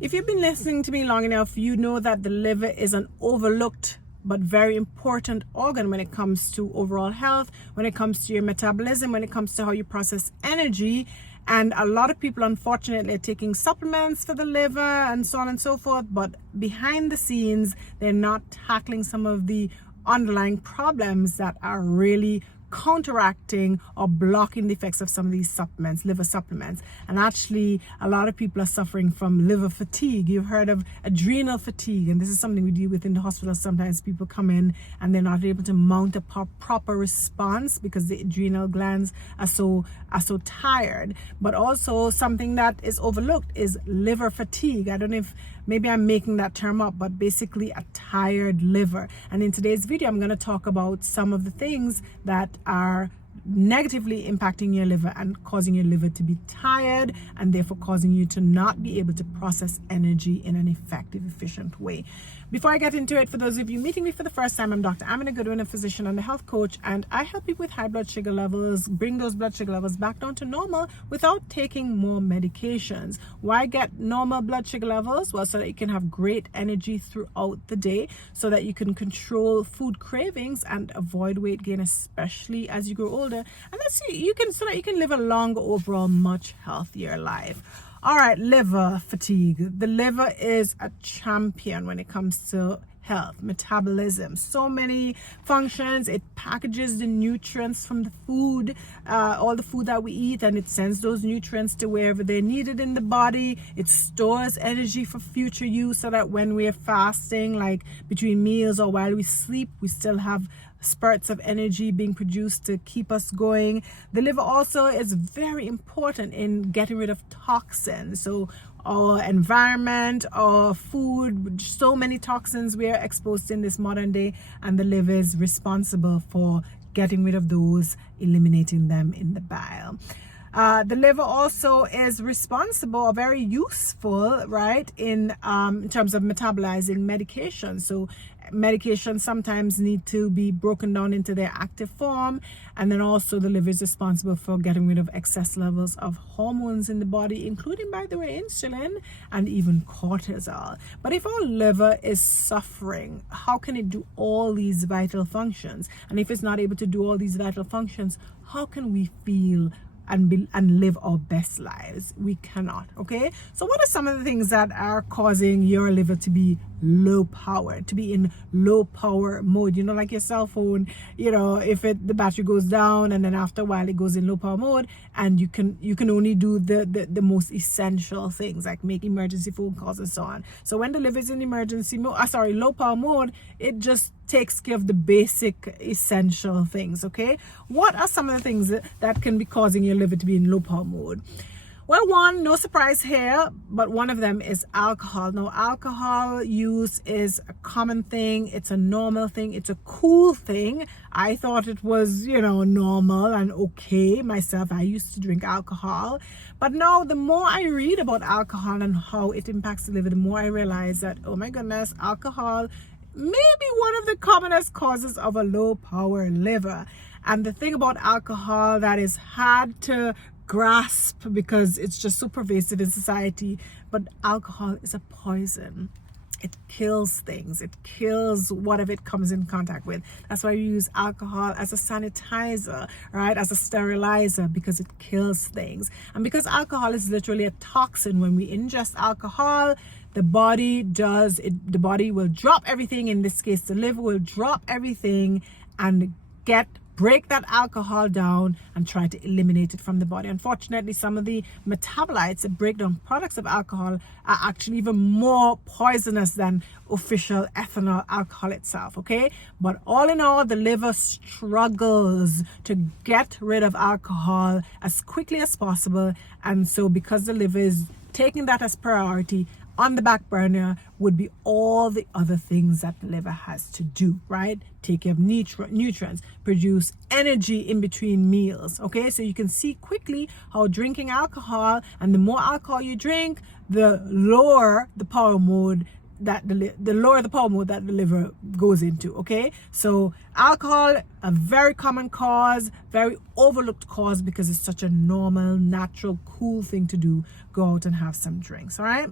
If you've been listening to me long enough, you know that the liver is an overlooked but very important organ when it comes to overall health, when it comes to your metabolism, when it comes to how you process energy. And a lot of people, unfortunately, are taking supplements for the liver and so on and so forth. But behind the scenes, they're not tackling some of the underlying problems that are really counteracting or blocking the effects of some of these supplements, liver supplements. And actually, a lot of people are suffering from liver fatigue. You've heard of adrenal fatigue, and this is something we deal with in the hospital. Sometimes people come in and they're not able to mount a proper response because the adrenal glands are so tired. But also something that is overlooked is liver fatigue. I don't know if maybe I'm making that term up, but basically a tired liver. And in today's video, I'm going to talk about some of the things that are negatively impacting your liver and causing your liver to be tired, and therefore causing you to not be able to process energy in an effective, efficient way. Before I get into it, for those of you meeting me for the first time, I'm Dr. Amina, Goodwin, a physician and a health coach, and I help people with high blood sugar levels bring those blood sugar levels back down to normal without taking more medications. Why get normal blood sugar levels? Well, so that you can have great energy throughout the day, so that you can control food cravings and avoid weight gain, especially as you grow older, and so that you can live a longer, overall, much healthier life. All right, liver fatigue. The liver is a champion when it comes to health, metabolism, so many functions. It packages the nutrients from the food, all the food that we eat, and it sends those nutrients to wherever they're needed in the body. It stores energy for future use, so that when we're fasting, like between meals or while we sleep, we still have spurts of energy being produced to keep us going. The liver also is very important in getting rid of toxins. So our environment, our food, so many toxins we are exposed to in this modern day, and the liver is responsible for getting rid of those, eliminating them in the bile. The liver also is responsible, or very useful, right, in terms of metabolizing medication. So medications sometimes need to be broken down into their active form, and then also the liver is responsible for getting rid of excess levels of hormones in the body, including, by the way, insulin and even cortisol. But if our liver is suffering, how can it do all these vital functions? And if it's not able to do all these vital functions, how can we feel and live our best lives? We cannot. Okay, so what are some of the things that are causing your liver to be low power, to be in low power mode? You know, like your cell phone, you know, if the battery goes down and then after a while it goes in low power mode, and you can only do the most essential things like make emergency phone calls and so on. So when the liver is in emergency mode, low power mode, it just takes care of the basic essential things. Okay, what are some of the things that can be causing your liver to be in low power mode? Well, one, no surprise here, but one of them is alcohol. Now, alcohol use is a common thing. It's a normal thing. It's a cool thing. I thought it was, normal and okay myself. I used to drink alcohol. But now the more I read about alcohol and how it impacts the liver, the more I realize that, oh my goodness, alcohol may be one of the commonest causes of a low power liver. And the thing about alcohol that is hard to grasp because it's just so pervasive in society, but alcohol is a poison. It kills things. It kills whatever it comes in contact with. That's why we use alcohol as a sanitizer, right? As a sterilizer, because it kills things. And because alcohol is literally a toxin, when we ingest alcohol, the body will drop everything. In this case, the liver will drop everything and break that alcohol down and try to eliminate it from the body. Unfortunately, some of the metabolites that break down products of alcohol are actually even more poisonous than official ethanol alcohol itself. Okay, but all in all, the liver struggles to get rid of alcohol as quickly as possible, and so because the liver is taking that as priority, on the back burner would be all the other things that the liver has to do, right? Take care of nutrients, produce energy in between meals. Okay, so you can see quickly how drinking alcohol, and the more alcohol you drink, the lower the power mode that the liver goes into. Okay, so alcohol a very common cause, very overlooked cause, because it's such a normal, natural, cool thing to do. Go out and have some drinks, all right?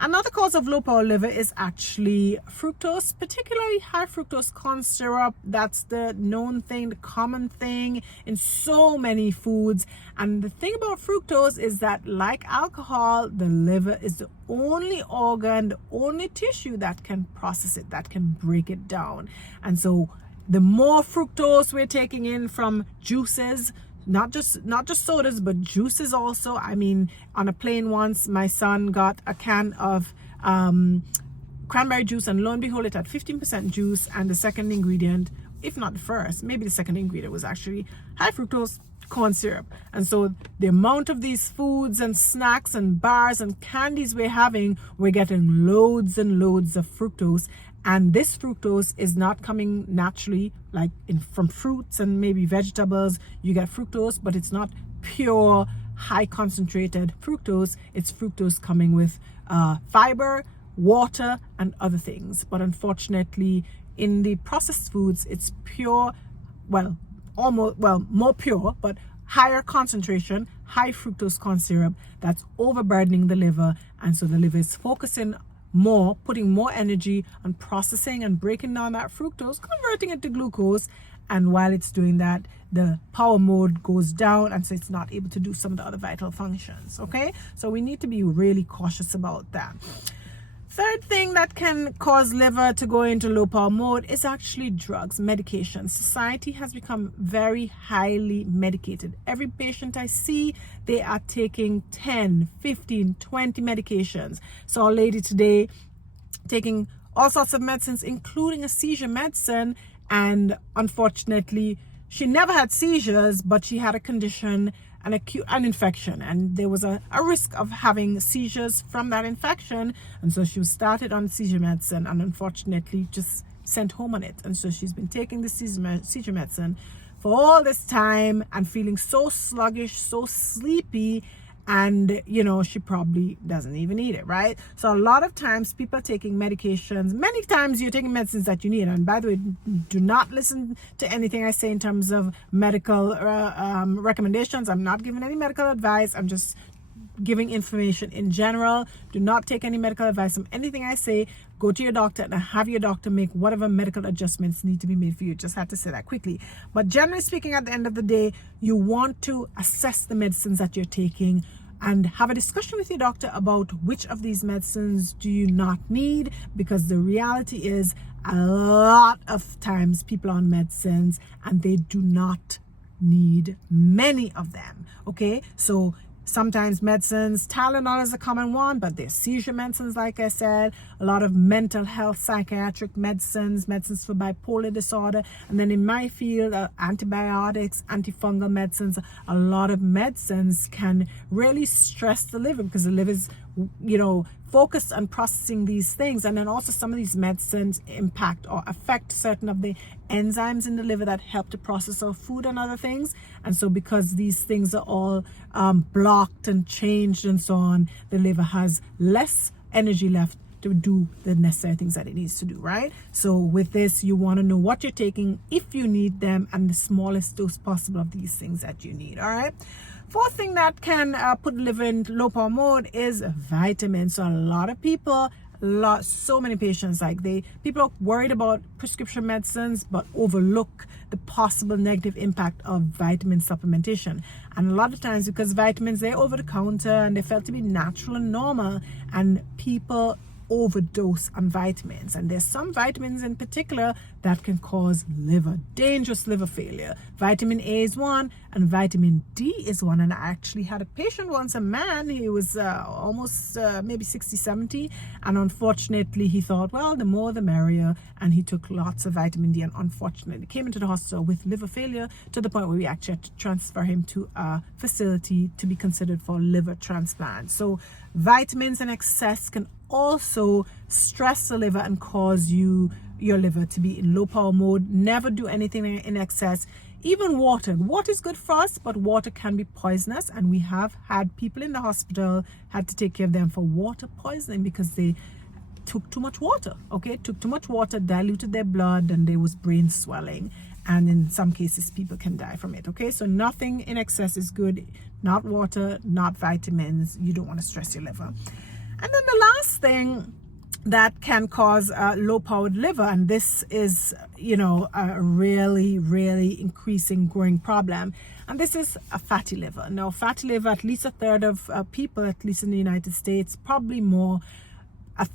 Another cause of low power liver is actually fructose, particularly high fructose corn syrup. That's the known thing, the common thing in so many foods. And the thing about fructose is that, like alcohol, the liver is the only organ, the only tissue that can process it, that can break it down. And so the more fructose we're taking in from juices, not just sodas, but juices also. I mean, on a plane once, my son got a can of cranberry juice, and lo and behold, it had 15% juice, and the second ingredient, if not the first, maybe the second ingredient, was actually high fructose corn syrup. And so the amount of these foods and snacks and bars and candies we're having, we're getting loads and loads of fructose. And this fructose is not coming naturally, like from fruits and maybe vegetables. You get fructose, but it's not pure, high concentrated fructose. It's fructose coming with fiber, water, and other things. But unfortunately, in the processed foods, it's pure, more pure, but higher concentration, high fructose corn syrup that's overburdening the liver. And so the liver is focusing more, putting more energy on processing and breaking down that fructose, converting it to glucose. And while it's doing that, the power mode goes down, and so it's not able to do some of the other vital functions. Okay, so we need to be really cautious about that. Third thing that can cause liver to go into low power mode is actually drugs, medications. Society has become very highly medicated. Every patient I see, they are taking 10, 15, 20 medications. Saw a lady today taking all sorts of medicines, including a seizure medicine, and unfortunately, she never had seizures, but she had a condition, an infection, and there was a risk of having seizures from that infection. And so she was started on seizure medicine, and unfortunately just sent home on it. And so she's been taking the seizure medicine for all this time and feeling so sluggish, so sleepy, and she probably doesn't even need it, right? So a lot of times people are taking medications. Many times you're taking medicines that you need. And by the way, do not listen to anything I say in terms of medical recommendations. I'm not giving any medical advice. I'm just giving information in general. Do not take any medical advice from anything I say. Go to your doctor and have your doctor make whatever medical adjustments need to be made for you. Just had to say that quickly. But generally speaking, at the end of the day, you want to assess the medicines that you're taking and have a discussion with your doctor about which of these medicines do you not need, because the reality is a lot of times people are on medicines and they do not need many of them. Okay, so sometimes medicines, Tylenol is a common one, but there's seizure medicines, like I said, a lot of mental health, psychiatric medicines, medicines for bipolar disorder, and then in my field, antibiotics, antifungal medicines. A lot of medicines can really stress the liver because the liver is, focused on processing these things. And then also some of these medicines impact or affect certain of the enzymes in the liver that help to process our food and other things. And so because these things are all blocked and changed and so on, the liver has less energy left to do the necessary things that it needs to do, right? So with this, you want to know what you're taking, if you need them, and the smallest dose possible of these things that you need, all right? Fourth thing that can put the liver in low power mode is vitamins. So a lot of people, so many patients, people are worried about prescription medicines but overlook the possible negative impact of vitamin supplementation. And a lot of times, because vitamins, they're over the counter and they're felt to be natural and normal, and people overdose on vitamins. And there's some vitamins in particular that can cause dangerous liver failure. Vitamin A is one, and vitamin D is one. And I actually had a patient once, a man, he was almost maybe 60, 70, and unfortunately he thought, well, the more the merrier, and he took lots of vitamin D, and unfortunately came into the hospital with liver failure, to the point where we actually had to transfer him to a facility to be considered for liver transplant. So vitamins in excess can also stress the liver and cause your liver to be in low power mode. Never do anything in excess. Even water is good for us, but water can be poisonous, and we have had people in the hospital had to take care of them for water poisoning because they took too much water, diluted their blood, and there was brain swelling. and in some cases people can die from it. Okay, so nothing in excess is good, not water, not vitamins. You don't want to stress your liver. And then the last thing that can cause low powered liver, and this is, you know, a really increasing growing problem, and this is a fatty liver. Now fatty liver, at least a third of people, at least in the United States, probably more, a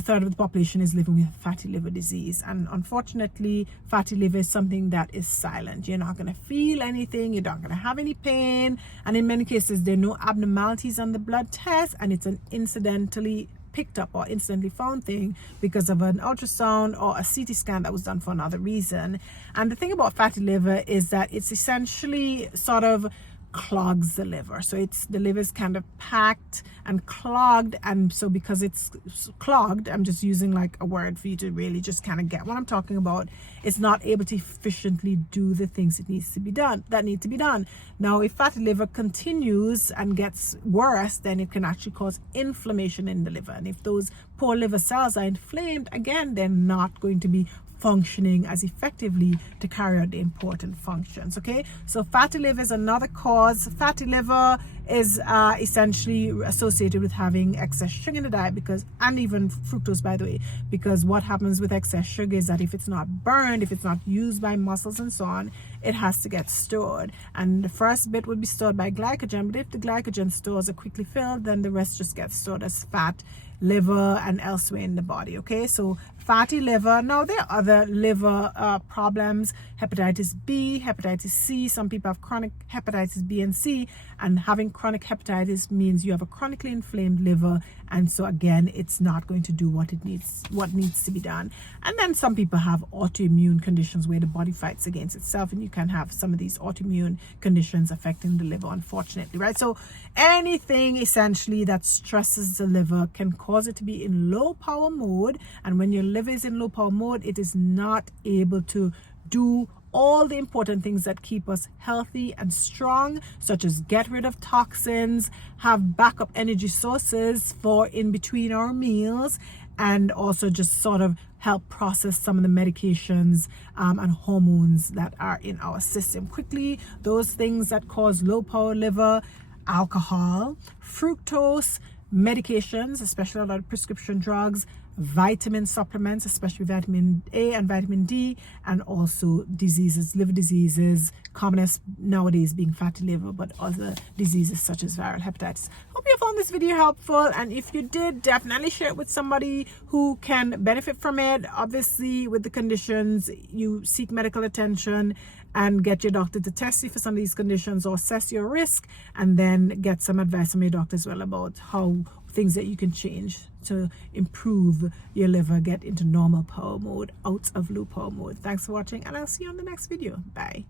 third of the population is living with fatty liver disease. And unfortunately, fatty liver is something that is silent. You're not going to feel anything, you're not going to have any pain, and in many cases there are no abnormalities on the blood test, and it's an incidentally picked up or instantly found thing because of an ultrasound or a CT scan that was done for another reason. And the thing about fatty liver is that it's essentially sort of clogs the liver. So it's, the liver is kind of packed and clogged, and so because it's clogged, I'm just using like a word for you to really just kind of get what I'm talking about, it's not able to efficiently do the things it needs to be done, that need to be done. Now if fatty liver continues and gets worse, then it can actually cause inflammation in the liver, and if those poor liver cells are inflamed, again, they're not going to be functioning as effectively to carry out the important functions. Okay, so fatty liver is another cause. Fatty liver is essentially associated with having excess sugar in the diet, because, and even fructose, by the way, because what happens with excess sugar is that if it's not burned, if it's not used by muscles and so on, it has to get stored, and the first bit would be stored by glycogen, but if the glycogen stores are quickly filled, then the rest just gets stored as fat, liver, and elsewhere in the body. Okay, so fatty liver. Now there are other liver problems: hepatitis B, hepatitis C. Some people have chronic hepatitis B and C, and having chronic hepatitis means you have a chronically inflamed liver, and so again, it's not going to do what needs to be done. And then some people have autoimmune conditions where the body fights against itself, and you can have some of these autoimmune conditions affecting the liver, unfortunately, right? So anything essentially that stresses the liver can cause it to be in low power mode, and when your liver is in low power mode, it is not able to do all the important things that keep us healthy and strong, such as get rid of toxins, have backup energy sources for in between our meals, and also just sort of help process some of the medications and hormones that are in our system. Quickly, those things that cause low power liver: alcohol, fructose, medications, especially a lot of prescription drugs, vitamin supplements, especially vitamin A and vitamin D, and also diseases, liver diseases, commonest nowadays being fatty liver, but other diseases such as viral hepatitis. Hope you found this video helpful, and if you did, definitely share it with somebody who can benefit from it. Obviously, with the conditions, you seek medical attention and get your doctor to test you for some of these conditions or assess your risk, and then get some advice from your doctor as well about how things that you can change to improve your liver, get into normal power mode, out of low power mode. Thanks for watching, and I'll see you on the next video. Bye.